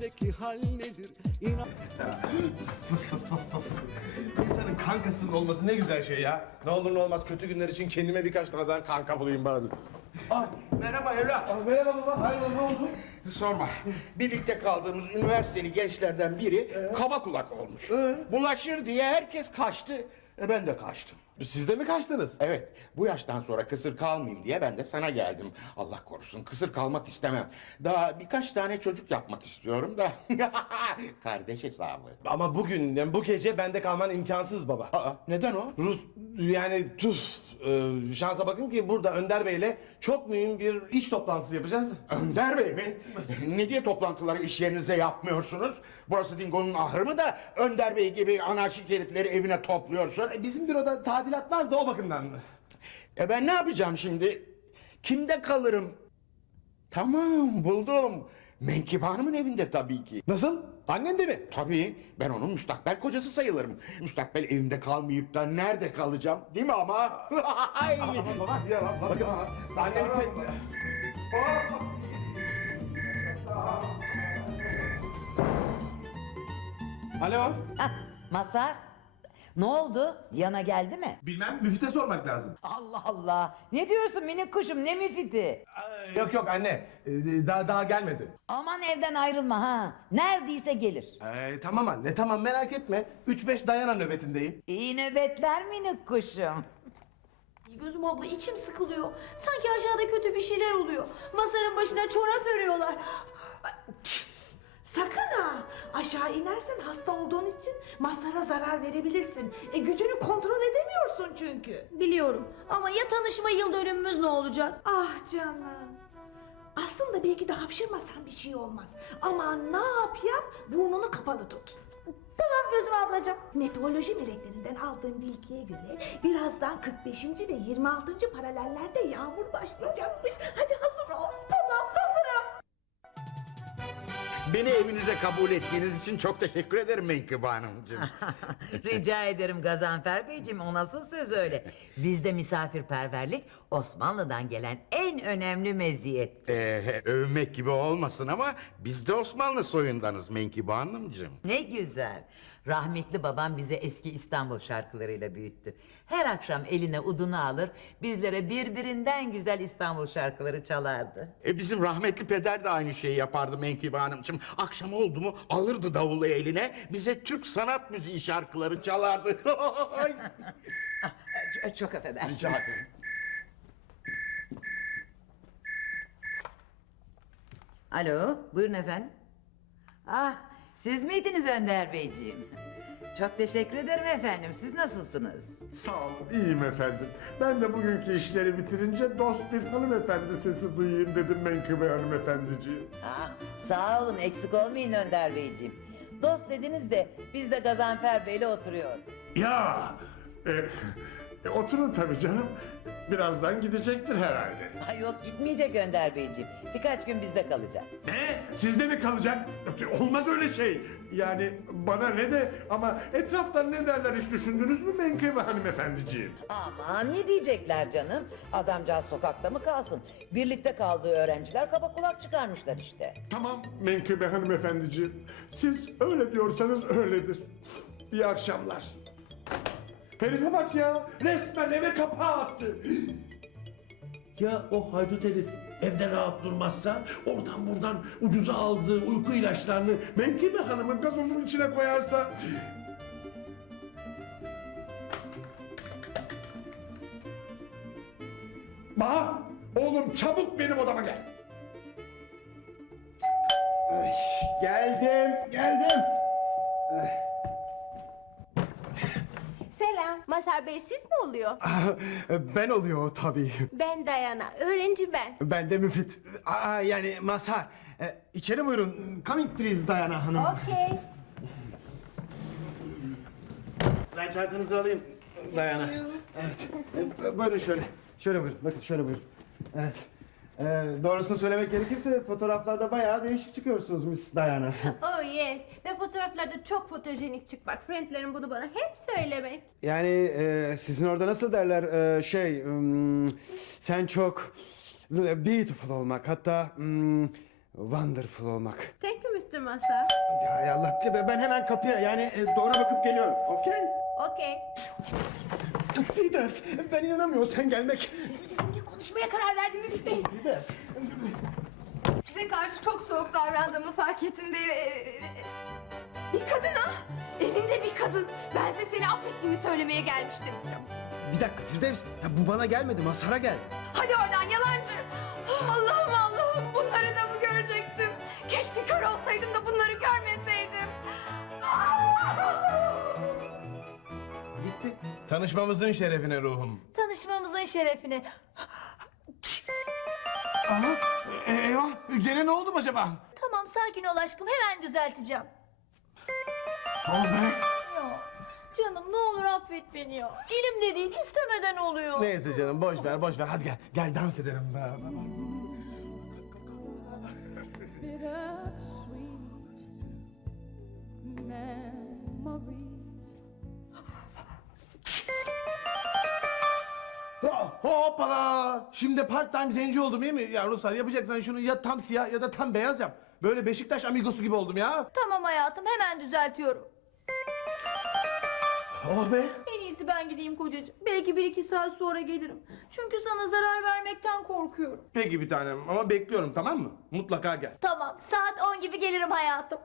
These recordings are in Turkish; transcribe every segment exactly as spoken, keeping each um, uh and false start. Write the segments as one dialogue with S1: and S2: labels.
S1: içimdeki hal nedir? İnan...
S2: İnsanın kankasının olması ne güzel şey ya. Ne olur ne olmaz kötü günler için kendime birkaç tane daha kanka bulayım bari.
S3: Ay, merhaba evlat.
S2: Ah, merhaba baba, hayrola ne oldu?
S3: Sorma. Birlikte kaldığımız üniversiteli gençlerden biri kaba kulak olmuş. Bulaşır diye herkes kaçtı. E ben de kaçtım.
S2: Siz de mi kaçtınız?
S3: Evet, bu yaştan sonra kısır kalmayayım diye ben de sana geldim. Allah korusun, kısır kalmak istemem. Daha birkaç tane çocuk yapmak istiyorum da. Kardeş hesabı.
S2: Ama bugün, yani bu gece bende kalman imkansız baba.
S3: Aa, neden o?
S2: Rus, yani tuz. Ee, şansa bakın ki burada Önder Bey'le çok mühim bir iş toplantısı yapacağız.
S3: Önder Bey mi? Ne diye toplantıları iş yerinize yapmıyorsunuz? Burası Dingo'nun ahırı mı da Önder Bey gibi anarşik herifleri evine topluyorsun?
S2: E, Bizim büroda tadilat var da o bakımdan.
S3: E ben ne yapacağım şimdi? Kimde kalırım? Tamam, buldum. Menkıbe Hanım'ın evinde tabii ki.
S2: Nasıl? Annen de mi?
S3: Tabii, ben onun müstakbel kocası sayılırım. Müstakbel evimde kalmayıp da nerede kalacağım? Değil mi ama? Ay!
S2: Baba, bakın annemin te... Alo?
S4: Hah, Mazhar, ne oldu? Diana geldi mi?
S2: Bilmem, müfite sormak lazım.
S4: Allah Allah! Ne diyorsun minik kuşum, ne müfiti?
S2: Yok yok anne, ee, daha daha gelmedi.
S4: Aman evden ayrılma ha! Neredeyse gelir.
S2: Ee, tamam anne, tamam merak etme. Üç beş Dayana nöbetindeyim.
S4: İyi nöbetler minik kuşum.
S5: Gözüm abla içim sıkılıyor. Sanki aşağıda kötü bir şeyler oluyor. Masanın başına çorap örüyorlar.
S6: Sakın ha! Aşağı inersen hasta olduğun için masara zarar verebilirsin. E gücünü kontrol edemiyorsun çünkü.
S5: Biliyorum ama ya tanışma yıl dönümümüz ne olacak?
S6: Ah canım. Aslında belki de hapşırmasan bir şey olmaz. Ama ne yap yap burnunu kapalı tut.
S5: Tamam Gözüm ablacığım.
S6: Meteoroloji meleklerinden aldığım bilgiye göre birazdan kırk beşinci ve yirmi altıncı paralellerde yağmur başlayacakmış. Hadi hazır ol.
S5: Tamam hazırım.
S3: Beni evinize kabul ettiğiniz için çok teşekkür ederim Menkıbe Hanımcığım.
S4: Rica ederim Gazanfer Beyciğim, o nasıl söz öyle? Bizde misafirperverlik Osmanlı'dan gelen en önemli meziyet.
S3: Ee, övmek gibi olmasın ama biz de Osmanlı soyundanız Menkıbe Hanımcığım.
S4: Ne güzel. Rahmetli babam bize eski İstanbul şarkılarıyla büyüttü. Her akşam eline udunu alır, bizlere birbirinden güzel İstanbul şarkıları çalardı.
S3: E bizim rahmetli peder de aynı şeyi yapardı Menkıbe Hanımcığım. Akşam oldu mu alırdı davulu eline, bize Türk sanat müziği şarkıları çalardı. Ay!
S4: Çok, çok affedersiniz.
S3: Rica ederim.
S4: Alo, buyurun efendim. Ah, siz miydiniz Önder Beyciğim? Çok teşekkür ederim efendim. Siz nasılsınız?
S7: Sağ olun, iyiyim efendim. Ben de bugünkü işleri bitirince dost bir hanımefendi sesi duyayım dedim Menkıbe hanımefendiciğim.
S4: Ah, sağ olun, eksik olmayın Önder Beyciğim. Dost dediniz de biz de Gazanfer Bey'le oturuyorduk.
S7: Ya, e, e, oturun tabii canım. Birazdan gidecektir herhalde.
S4: Ay yok, gitmeyecek Önder Beyciğim. Birkaç gün bizde kalacak.
S7: Ne? Sizde mi kalacak? Olmaz öyle şey. Yani bana ne de ama etraftan ne derler hiç düşündünüz mü Menkıbe hanımefendiciğim?
S4: Aman ne diyecekler canım? Adamcağız sokakta mı kalsın? Birlikte kaldığı öğrenciler kaba kulak çıkarmışlar işte.
S7: Tamam Menkıbe hanımefendiciğim. Siz öyle diyorsanız öyledir. İyi akşamlar. Herife bak ya, resmen eve kapağı attı. Ya o haydut herif evde rahat durmazsa oradan buradan ucuza aldığı uyku ilaçlarını Menkıbe Hanım'ın gazozun içine koyarsa... Baha, oğlum çabuk benim odama gel. Ay, geldim, geldim.
S5: Selam. Mazhar Bey siz mi oluyor?
S8: Ben oluyor tabii.
S5: Ben Dayana. Öğrenci ben.
S8: Ben de Müfit. Aa, yani Mazhar. Ee, içeri buyurun. Coming please Dayana Hanım.
S5: Okey.
S8: Ben çantanızı alayım Dayana. Evet. Ee, buyurun şöyle. Şöyle buyurun. Bakın şöyle buyurun. Evet. Ee, doğrusunu söylemek gerekirse fotoğraflarda bayağı değişik çıkıyorsunuz Miss Dayana.
S5: Oh yes. Ben fotoğraflarda çok fotojenik çıkmak. Friendlerim bunu bana hep söylemek.
S8: Yani e, sizin orada nasıl derler e, şey... hmm, sen çok beautiful olmak. Hatta... hmm, wonderful olmak.
S5: Thank you mister Mazhar.
S8: Hay Allah, ben hemen kapıya yani e, doğru bakıp geliyorum. Okey?
S5: Okey.
S8: Firdevs, ben inanamıyorum sen gelmek.
S6: Sizinle konuşmaya karar verdim Müfit Bey.
S8: Firdevs.
S9: Size karşı çok soğuk davrandığımı fark ettim de... e, Bir kadın ha! Evinde bir kadın. Ben size seni affettiğimi söylemeye gelmiştim.
S8: Bir dakika Firdevs, ya bu bana gelmedi, Mazhar'a geldi.
S9: Hadi oradan yalancı! Allah'ım Allah'ım bunları da mı görecektim? Keşke kör olsaydım da bunları görmeseydim.
S2: Gitti. Tanışmamızın şerefine ruhum.
S5: Tanışmamızın şerefine.
S2: Aha, e, eyvah, gene ne oldu acaba?
S5: Tamam sakin ol aşkım hemen düzelteceğim.
S2: Oh be.
S5: Ya canım ne olur affet beni ya. Elimde değil istemeden oluyor.
S2: Neyse canım, boş ver, boş ver. Hadi gel, gel dans edelim. Oh, hoppala! Şimdi part time zenci oldum değil mi? Ya Ruslar yapacaksan şunu ya tam siyah ya da tam beyaz yap. Böyle Beşiktaş amigosu gibi oldum ya.
S5: Tamam hayatım hemen düzeltiyorum.
S2: Oh be!
S5: En iyisi ben gideyim kocacığım. Belki bir iki saat sonra gelirim. Çünkü sana zarar vermekten korkuyorum.
S2: Peki bir tanem ama bekliyorum tamam mı? Mutlaka gel.
S5: Tamam saat on gibi gelirim hayatım.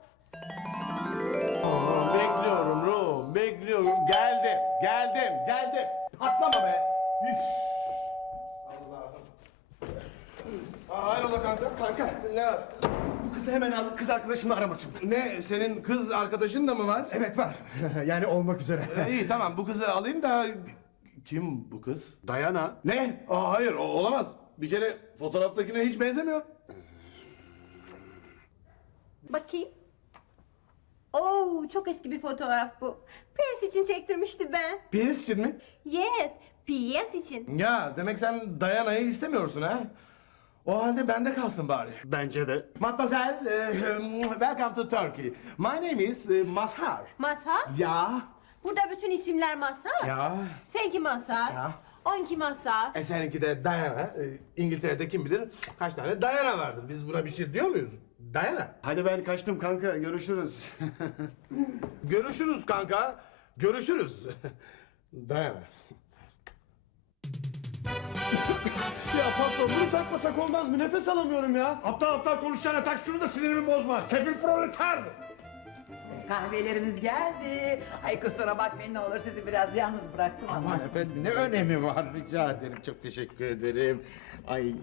S2: Oh, bekliyorum ruhum, bekliyorum. Geldim, geldim, geldim. Patlama be! Üf! Allah'ım. Aa, hayrola kanka?
S8: Kanka,
S2: Ne var?
S8: bu kızı hemen al, kız arkadaşımla aram açıldı.
S2: Ne, senin kız arkadaşın da mı var?
S8: Evet var, yani olmak üzere.
S2: Ee, iyi tamam, bu kızı alayım da... Kim bu kız?
S8: Dayana.
S2: Ne? Aa, hayır, o- olamaz. Bir kere fotoğraftakine hiç benzemiyor.
S10: Bakayım. Oo, çok eski bir fotoğraf bu. P S için çektirmişti ben.
S2: P S için mi?
S10: Yes, P S için.
S2: Ya, demek sen Dayana'yı istemiyorsun ha? O halde bende kalsın bari.
S8: Bence de.
S2: Mademoiselle, eh, welcome to Turkey. My name is eh, Mazhar.
S10: Mazhar?
S2: Ya,
S10: Burada bütün isimler Mazhar.
S2: ya.
S10: Senki Mazhar.
S2: Ya.
S10: Onki Mazhar.
S2: E seninki de Diana. E, İngiltere'de kim bilir kaç tane Diana vardır. Biz buna bir şey diyor muyuz? Diana.
S8: Hadi ben kaçtım kanka, görüşürüz.
S2: Görüşürüz kanka. Görüşürüz. Diana.
S8: Ya patron, bunu takmasak olmaz mı? Nefes alamıyorum ya.
S7: Aptal aptal konuşacağına tak şunu da sinirimi bozma. Sefil proleter.
S4: Kahvelerimiz geldi. Ay kusura bakmayın ne olur sizi biraz yalnız bıraktım ama.
S3: Aman efendim ne önemi var rica ederim çok teşekkür ederim. Ay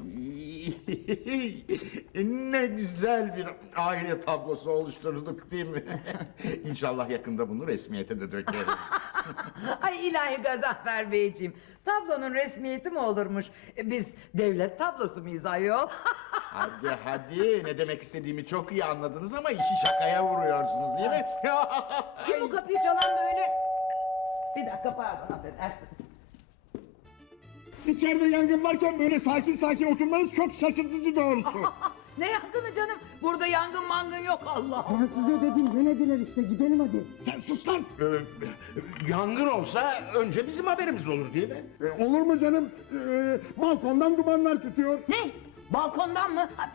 S3: ne güzel bir aile tablosu oluşturduk değil mi? İnşallah yakında bunu resmiyete de dökeriz.
S4: Ay ilahi Gazanfer Beyciğim. Tablonun resmiyeti mi olurmuş? E, Biz devlet tablosu muyuz ayol?
S3: Hadi hadi ne demek istediğimi çok iyi anladınız ama işi şakaya vuruyorsunuz değil mi?
S4: Kim bu kapıyı çalan böyle? Bir dakika pardon affedersiniz.
S7: İçeride yangın varken böyle sakin sakin oturmanız çok şaşırtıcı doğrusu.
S4: Ne yangını canım? Burada yangın mangın yok Allah.
S1: Ben size dedim denediler işte gidelim hadi.
S7: Sen sus lan.
S3: Ee, yangın olsa önce bizim haberimiz olur değil mi?
S7: Ee, olur mu canım? Ee, balkondan dumanlar tutuyor.
S4: Ne? Balkondan mı? Ha-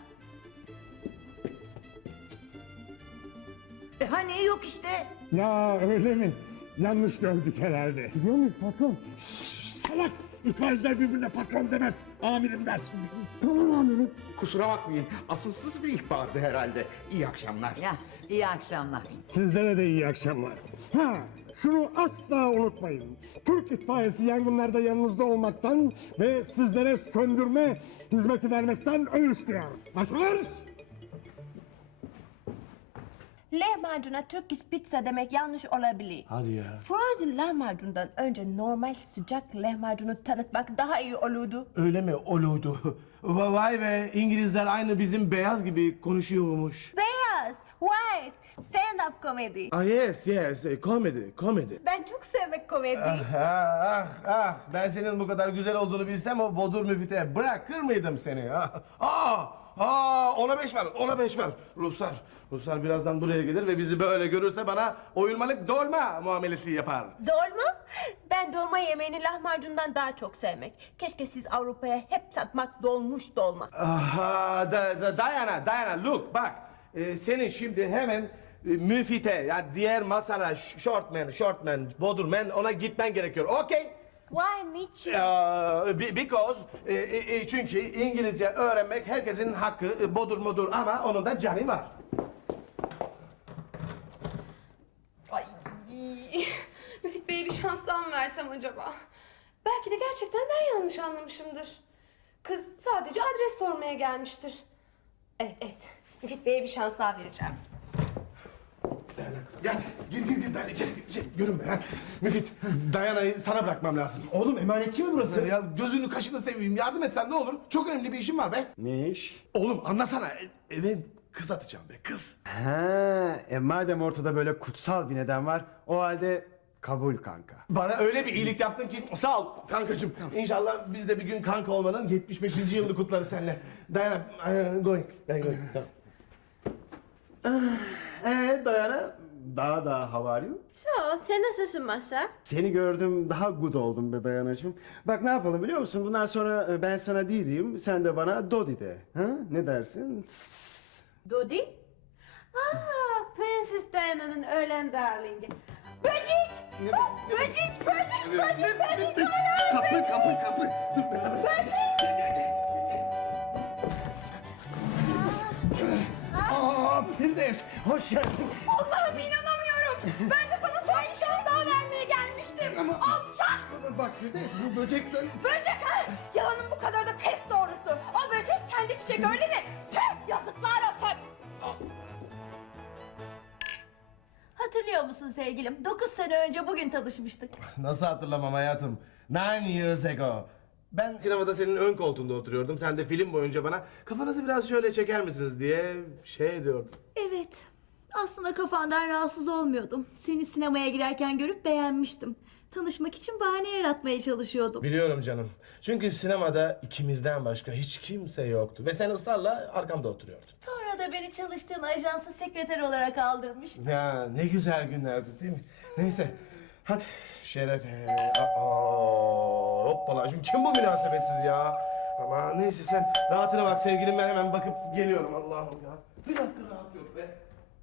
S4: E hani yok işte.
S7: Ya öyle mi? Yanlış gördük herhalde.
S1: Gidiyor muyuz patron?
S7: Salak! İtfaiyeciler birbirine patron demez. Amirim der.
S1: Tamam amirim.
S3: Kusura bakmayın asılsız bir ihbardı herhalde. İyi akşamlar.
S4: Ya iyi akşamlar.
S7: Sizlere de iyi akşamlar. Ha, şunu asla unutmayın. Türk itfaiyesi yangınlarda yanınızda olmaktan ve sizlere söndürme hizmeti vermekten öğüt duyar. Başlar!
S10: Lahmacuna Turkish pizza demek yanlış olabilir.
S2: Hadi ya.
S10: Frozen lahmacundan önce normal sıcak lahmacunu tanıtmak daha iyi olurdu.
S2: Öyle mi? Oluydu. Va- Vay be İngilizler aynı bizim beyaz gibi konuşuyormuş.
S10: Beyaz, white, stand-up comedy.
S2: Ah yes yes komedi komedi.
S10: Ben çok sevmek komedi.
S2: Ah, ah ah ben senin bu kadar güzel olduğunu bilsem o bodur müfite bırakır mıydım seni? Ah, ah, ah ona beş ver, ona beş ver. Ruslar, Ruslar birazdan buraya gelir ve bizi böyle görürse bana oyulmalık dolma muamelesi yapar.
S10: Dolma? Ben dolma yemeğini lahmacundan daha çok sevmek. Keşke siz Avrupa'ya hep satmak dolmuş dolma.
S2: Aha, da, da, Diana, Diana, look, bak. Ee, senin şimdi hemen e, müfite, yani diğer masala, shortman, shortman, bodurman, ona gitmen gerekiyor, okey?
S10: Why, niçin?
S2: Ee, be- because, e, e, e, çünkü İngilizce öğrenmek herkesin hakkı, e, bodur mudur ama onun da canı var.
S9: Ay. Müfit Bey'e bir şans daha mı versem acaba? Belki de gerçekten ben yanlış anlamışımdır. Kız sadece adres sormaya gelmiştir. Evet evet. Müfit Bey'e bir şans daha vereceğim.
S2: Gel, gir gir gir, Diana, içeri gir, içeri, görünme ha. Müfit, Diana'yı sana bırakmam lazım.
S8: Oğlum emanetçi mi burası?
S2: Ya gözünü kaşını seveyim, yardım etsen ne olur? Çok önemli bir işim var be.
S8: Ne iş?
S2: Oğlum anlasana, e- eve kız atacağım be, kız.
S8: Ha, e madem ortada böyle kutsal bir neden var, o halde kabul kanka.
S2: Bana öyle bir iyilik yaptın ki sağ ol kankacığım. İnşallah biz de bir gün kanka olmanın yetmiş beşinci yılını kutlarız seninle. Diana, I'm going, I'm going. Tamam.
S8: Ee Dayana, daha da how are you?
S10: Sağ ol. Sen nasılsın Mazhar?
S8: Seni gördüm, daha good oldum be Dayanacığım. Bak ne yapalım biliyor musun? Bundan sonra e, ben sana Di diyeyim, sen de bana Dodi de. Ha? Ne dersin?
S10: Dodi? Aa, Prenses Diana'nın öğlen darlingi. Böcek! Ah, böcek, böcek, böcek, böcek!
S3: Kapı kapı kapı.
S8: Aa Firdevs, hoş geldin.
S9: Allah'ım inanamıyorum. Ben de sana son bir şans daha vermeye gelmiştim. Alçak!
S8: Bak Firdevs, bu böcekten...
S9: Böcek ha! Yalanın bu kadar da pes doğrusu. O böcek sende çiçek öyle mi? Tüh! Yazıklar olsun.
S5: Hatırlıyor musun sevgilim? Dokuz sene önce bugün tanışmıştık.
S2: Nasıl hatırlamam hayatım? Nine years ago. Ben sinemada senin ön koltuğunda oturuyordum. Sen de film boyunca bana kafanızı biraz şöyle çeker misiniz diye şey diyordun.
S5: Evet. Aslında kafandan rahatsız olmuyordum. Seni sinemaya girerken görüp beğenmiştim. Tanışmak için bahane yaratmaya çalışıyordum.
S2: Biliyorum canım. Çünkü sinemada ikimizden başka hiç kimse yoktu. Ve sen ısrarla arkamda oturuyordun.
S5: Sonra da beni çalıştığın ajansa sekreter olarak aldırmıştın.
S2: Ya ne güzel günlerdi değil mi? Neyse. Hadi Şerefe. Aa, hoppala. Şimdi kim bu münasebetsiz ya? Ama neyse sen rahatına bak sevgilim, ben hemen bakıp geliyorum Allah'ım ya. Bir dakika rahat yok be.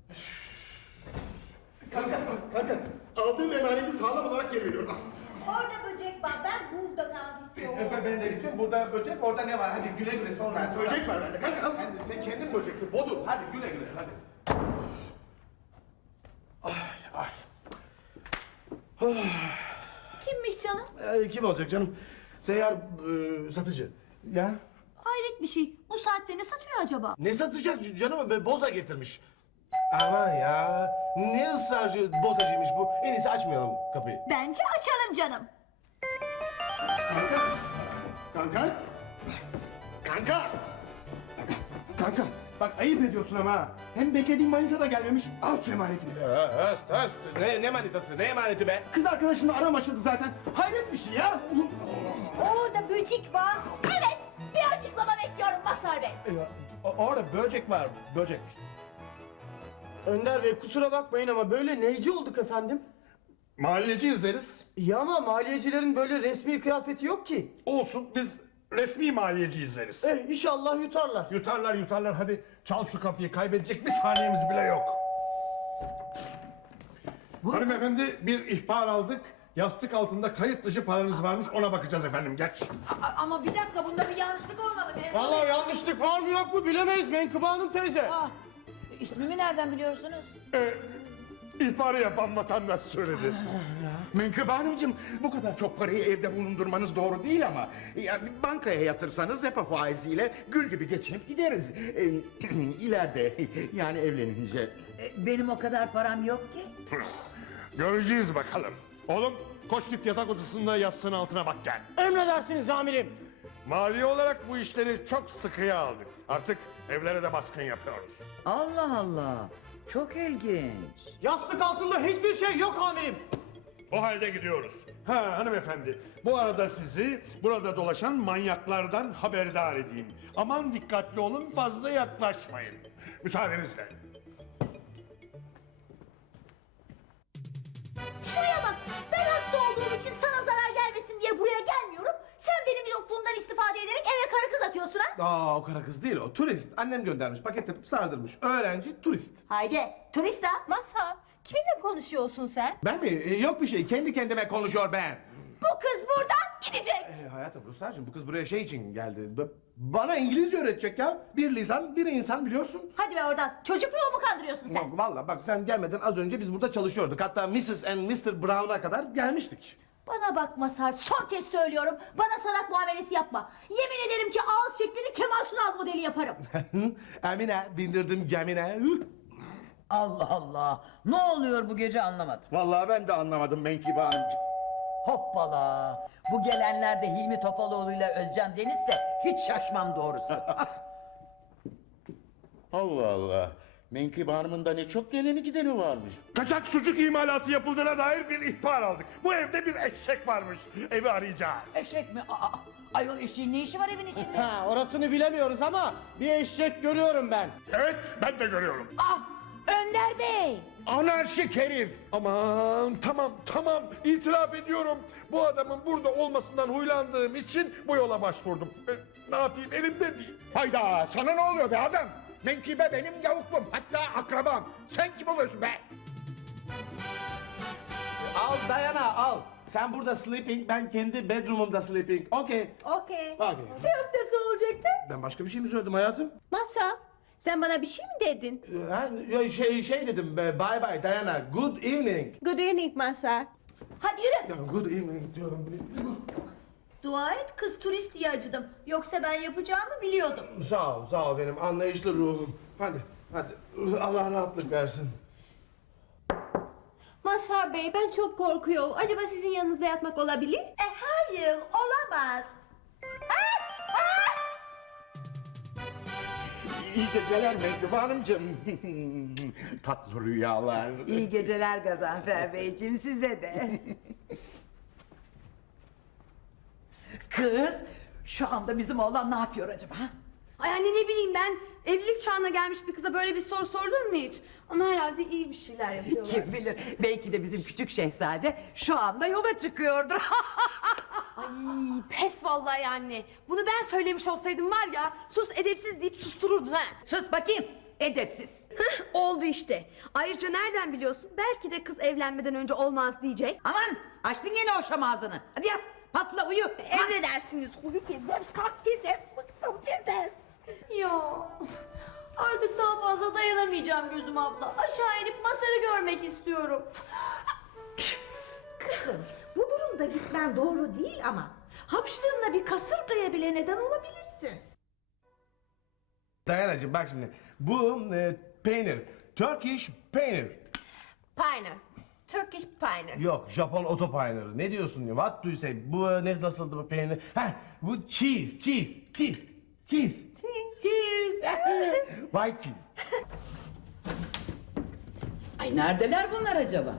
S7: Kanka, kanka. Aldığım emaneti sağlam olarak geri veriyorum.
S10: Orada böcek var. Ben burada kalmak istiyorum.
S2: Ben, ben de istiyorum. Burada böcek, orada ne var? Hadi güle güle sonra. sonra.
S7: Böcek var bende. Kanka al.
S2: Sen, de- sen kendin böceksin. Bodur. Hadi güle güle hadi. Ay ay.
S5: Kimmiş canım?
S2: Ee, kim olacak canım? Seyyar e, satıcı. Ya
S5: Hayret bir şey. Bu saatte ne satıyor acaba?
S2: ne satacak canım? Be- Boza getirmiş. Aman ya. Ne ısrarcı bozacıymış bu. En iyisi açmayalım kapıyı.
S5: Bence açalım canım.
S7: Kanka. Kanka. Kanka. Bak ayıp ediyorsun ama ha. Hem beklediğim manita da gelmemiş. Al şu emanetini.
S2: Öst öst. Ne, ne manitası? Ne emaneti be?
S7: Kız arkadaşımla aram açıldı zaten. Hayret bir şey ya.
S10: Orada böcek var.
S5: Evet. Bir açıklama bekliyorum Mazhar Bey.
S2: Ee, o- orada böcek var. Böcek.
S11: Önder Bey kusura bakmayın ama böyle neyci olduk efendim?
S7: Maliyeci izleriz.
S11: İyi ama maliyecilerin böyle resmi kıyafeti yok ki.
S7: Olsun biz resmi maliyeci izleriz.
S11: Eh inşallah yutarlar.
S7: Yutarlar yutarlar hadi çal şu kapıyı, kaybedecek bir saniyemiz bile yok. Hanımefendi bir ihbar aldık. Yastık altında kayıt dışı paranız varmış, ona bakacağız efendim, geç.
S6: Ama bir dakika, bunda bir yanlışlık olmadı be.
S11: Vallahi yanlışlık var mı yok mu bilemeyiz Menkıbe Hanım teyze.
S6: Aa, ismimi nereden biliyorsunuz?
S7: Ee, ihbarı yapan vatandaş söyledi.
S3: Menkıbe Hanımcığım, bu kadar çok parayı evde bulundurmanız doğru değil ama... ...ya bir bankaya yatırsanız repo faiziyle gül gibi geçinip gideriz. Ee, ileride yani evlenince.
S6: Benim o kadar param yok ki.
S7: Göreceğiz bakalım. Oğlum koş git yatak odasında yastığın altına bak gel.
S11: Emredersiniz amirim.
S7: Mali olarak bu işleri çok sıkıya aldık. Artık evlere de baskın yapıyoruz.
S6: Allah Allah. Çok ilginç.
S11: Yastık altında hiçbir şey yok amirim.
S7: O halde gidiyoruz. Ha hanımefendi, bu arada sizi burada dolaşan manyaklardan haberdar edeyim. Aman dikkatli olun, fazla yaklaşmayın. Müsaadenizle.
S5: Şuraya bak. Ben hasta olduğum için sana zarar gelmesin diye buraya gelmiyorum. Sen benim yokluğumdan istifade ederek eve karı kız atıyorsun ha?
S2: Aa o kara kız değil o turist. Annem göndermiş paket yapıp sardırmış. Öğrenci turist.
S5: Haydi turist ha.
S10: Mazhar, kiminle konuşuyorsun sen?
S2: Ben mi? Ee, yok bir şey. Kendi kendime konuşuyor ben.
S5: Bu kız buradan gidecek.
S2: Ee, hayatım Ruslarcığım bu kız buraya şey için geldi. B- Bana İngilizce öğretecek ya. Bir lisan, bir insan biliyorsun.
S5: Hadi be oradan. Çocukluğu mu kandırıyorsun sen?
S2: Bak vallahi bak sen gelmeden az önce biz burada çalışıyorduk. Hatta missus and mister Brown'a kadar gelmiştik.
S5: Bana bak Mazhar, son kez söylüyorum. Bana salak muamelesi yapma. Yemin ederim ki ağız şeklini Kemal Sunal modeli yaparım.
S2: Emine bindirdim gemine.
S4: Allah Allah. Ne oluyor bu gece anlamadım.
S3: Vallahi ben de anlamadım Menkıbe Hanımcığım.
S4: Hoppala. Bu gelenler de Hilmi Topaloğlu ile Özcan Deniz'se hiç şaşmam doğrusu.
S3: Allah Allah. Menkıbe Hanım'ın da ne çok geleni gideni varmış.
S7: Kaçak sucuk imalatı yapıldığına dair bir ihbar aldık. Bu evde bir eşek varmış. Evi arayacağız.
S4: Eşek mi? Aa, ayol eşeğin ne işi var evin içinde?
S11: Ha, orasını bilemiyoruz ama bir eşek görüyorum ben.
S7: Evet, ben de görüyorum.
S4: Ah, Önder Bey.
S3: Anarşik herif.
S7: Aman tamam tamam itiraf ediyorum. Bu adamın burada olmasından huylandığım için bu yola başvurdum. E, ne yapayım elimde değil.
S3: Hayda, sana ne oluyor be adam? Menkıbe benim yavuklum, hatta akrabam. Sen kim oluyorsun be?
S2: Al Dayana al. Sen burada sleeping, ben kendi bedroom'umda sleeping. Okey.
S10: Okey.
S2: Okey.
S10: Köftesi olacaktı.
S2: Ben başka bir şey mi söyledim hayatım?
S10: Mazhar, sen bana bir şey mi dedin?
S2: Ee, Ha, yo, şey, şey dedim, bye bye Dayana, good evening.
S10: Good evening Mazhar.
S5: Hadi yürü.
S2: Ya good evening diyorum.
S5: Dua et kız turist diye acıdım. Yoksa ben yapacağımı biliyordum.
S2: Sağ ol, sağ ol benim anlayışlı ruhum. Hadi, hadi. Allah rahatlık versin.
S10: Mazhar Bey, ben çok korkuyorum. Acaba sizin yanınızda yatmak olabilir?
S5: E hayır olamaz.
S3: İyi geceler Menkıbe Hanımcığım. Tatlı rüyalar.
S4: İyi geceler Gazanfer Beyciğim size de. Kız, şu anda bizim oğlan ne yapıyor acaba? ha?
S9: Ay anne ne bileyim ben, evlilik çağına gelmiş bir kıza böyle bir soru sorulur mu hiç? Ama herhalde iyi bir şeyler yapıyorlar.
S4: Kim bilir, belki de bizim küçük şehzade şu anda yola çıkıyordur.
S9: Ay pes vallahi anne. Bunu ben söylemiş olsaydım var ya, sus edepsiz deyip sustururdun ha.
S4: Sus bakayım, edepsiz.
S9: Hah, oldu işte. Ayrıca nereden biliyorsun? Belki de kız evlenmeden önce olmaz diyecek.
S4: Aman, açtın yine o şam ağzını. Hadi yat, patla uyu.
S9: Emredersiniz. Uyu Firdevs, kalk Firdevs, bıktım Firdevs.
S5: Ya artık daha fazla dayanamayacağım gözüm abla. Aşağı inip Masar'ı görmek istiyorum.
S6: Kızım, bu durumda gitmen doğru değil ama hapşırığınla bir kasırgaya bile neden olabilirsin.
S2: Dayanacığım bak şimdi, bu e, peynir, Turkish peynir.
S10: Pioneer. Turkish Pioneer.
S2: Yok, Japon oto peyniri. Ne diyorsun ya? What do you say? Bu e, ne nasıldı bu peynir? Ha, bu cheese, cheese, cheese, cheese. Cheese. White cheese.
S4: Ay neredeler bunlar acaba?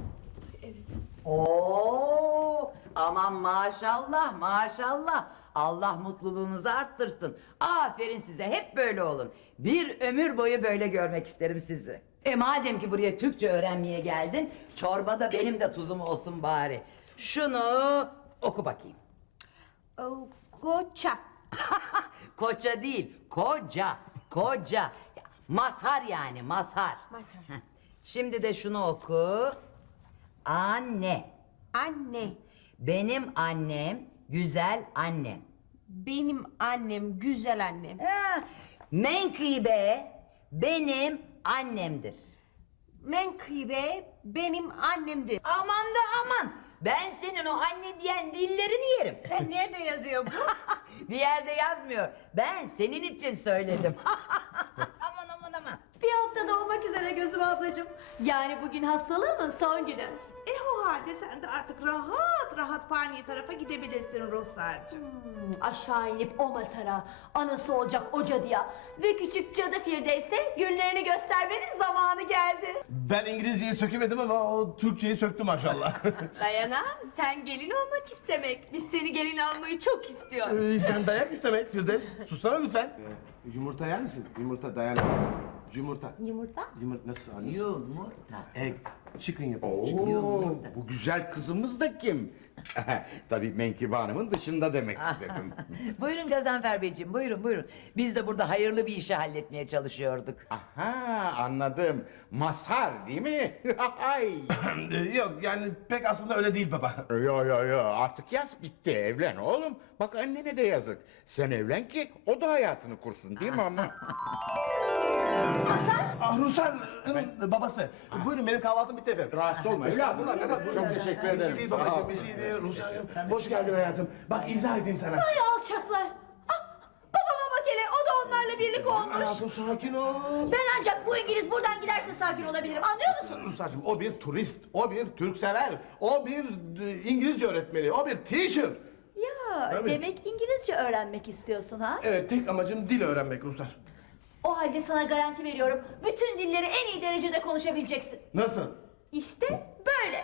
S4: Oo, aman maşallah maşallah. Allah mutluluğunuzu arttırsın. Aferin size, hep böyle olun. Bir ömür boyu böyle görmek isterim sizi. E madem ki buraya Türkçe öğrenmeye geldin, çorba da benim de tuzum olsun bari. Şunu oku bakayım.
S10: Oh, Goça.
S4: Koça değil, koca, koca. Ya, mazhar yani, mazhar.
S10: Mazhar.
S4: Heh. Şimdi de şunu oku. Anne.
S10: Anne.
S4: Benim annem, güzel annem.
S10: Benim annem, güzel annem.
S4: Ha, Menkıbe benim annemdir.
S10: Menkıbe benim annemdir.
S4: Aman da aman. Ben senin o anne diyen dillerini yerim.
S10: E, nerede yazıyor bu?
S4: Bir yerde yazmıyor. Ben senin için söyledim. Aman aman aman.
S5: Bir hafta doğmak üzere gözüm ablacığım. Yani bugün hastalığımın son günü.
S6: E o halde sen de artık rahat rahat fani tarafa gidebilirsin Ruhsar'cığım.
S5: Aşağı inip o masara, anası olacak o cadıya ve küçük cadı Firdevs'e günlerini göstermenin zamanı geldi.
S2: Ben İngilizceyi sökemedim ama o Türkçeyi söktü maşallah.
S9: Dayana, sen gelin olmak istemek. Biz seni gelin almayı çok istiyoruz.
S2: Ee, sen dayak istemek Firdevs. Sussana lütfen. Yumurta yer misin? Yumurta dayan. Yumurta.
S5: Yumurta?
S2: Yumurta nasıl hani?
S4: Yumurta.
S2: Egg. Chicken yapalım. Chicken.
S3: Oo, bu güzel kızımız da kim? Tabii Menkibe Hanım'ın dışında demek istedim.
S4: Buyurun Gazanfer Beyciğim, buyurun buyurun. Biz de burada hayırlı bir işi halletmeye çalışıyorduk.
S3: Aha, anladım. Mazhar değil mi? Ay.
S2: Ee, Yok yani pek aslında öyle değil baba.
S3: Yo yo yo, artık yaz bitti, evlen oğlum. Bak annene de yazık. Sen evlen ki o da hayatını kursun değil mi ama?
S2: Ah Ruslar'ın babası. Buyurun benim kahvaltım bitti efendim.
S3: Rahatsız olma
S2: Estağfurullah,
S3: evladım.
S2: ne var? Buyurun.
S3: Çok teşekkür
S2: Bir şey
S3: ederim.
S2: değil
S3: Sağ ol.
S2: babacığım, bir şey değil. Ruslar'cığım hoş geldin hayatım. Bak izah edeyim sana.
S5: Ay alçaklar. Ah, babama bak hele, o da onlarla birlik olmuş.
S2: Hayatım sakin ol.
S5: Ben ancak bu İngiliz buradan giderse sakin olabilirim, anlıyor musun?
S2: Ruslar'cığım o bir turist, o bir Türksever, o bir e, İngilizce öğretmeni, o bir teacher.
S5: Ya
S2: Tabii.
S5: demek İngilizce öğrenmek istiyorsun ha?
S2: Evet tek amacım dil öğrenmek Ruslar.
S5: O halde sana garanti veriyorum, bütün dilleri en iyi derecede konuşabileceksin.
S2: Nasıl?
S5: İşte böyle.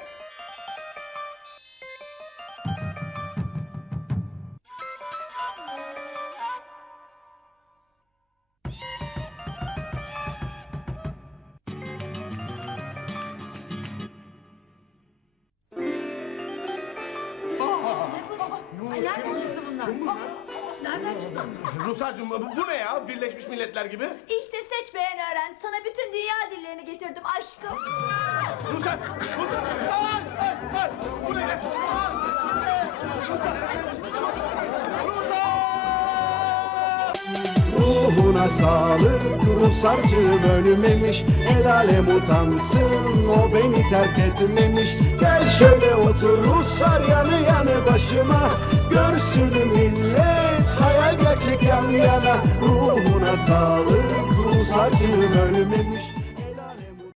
S4: Ay nereden çıktı bunlar? Aa, nereden çıktı?
S2: Ruslar'cığım bu, bu ne ya? Birleşmiş Milletler gibi.
S5: İşte seç beğen öğren. Sana bütün dünya dillerini getirdim aşkım.
S2: Ruslar! Ruslar! Ay! Ay! Ay! Bu ne be? Ay! Ruslar! Ruslar!
S12: Ruhuna sağlık, Ruslarcığım ölmemiş. El alem utansın, o beni terk etmemiş. Gel şöyle otur Ruslar yanı yanı başıma. Görsün millet, hayal gerçek yan yana. Ruhuna sağlık, Ruslarcığım ölmemiş.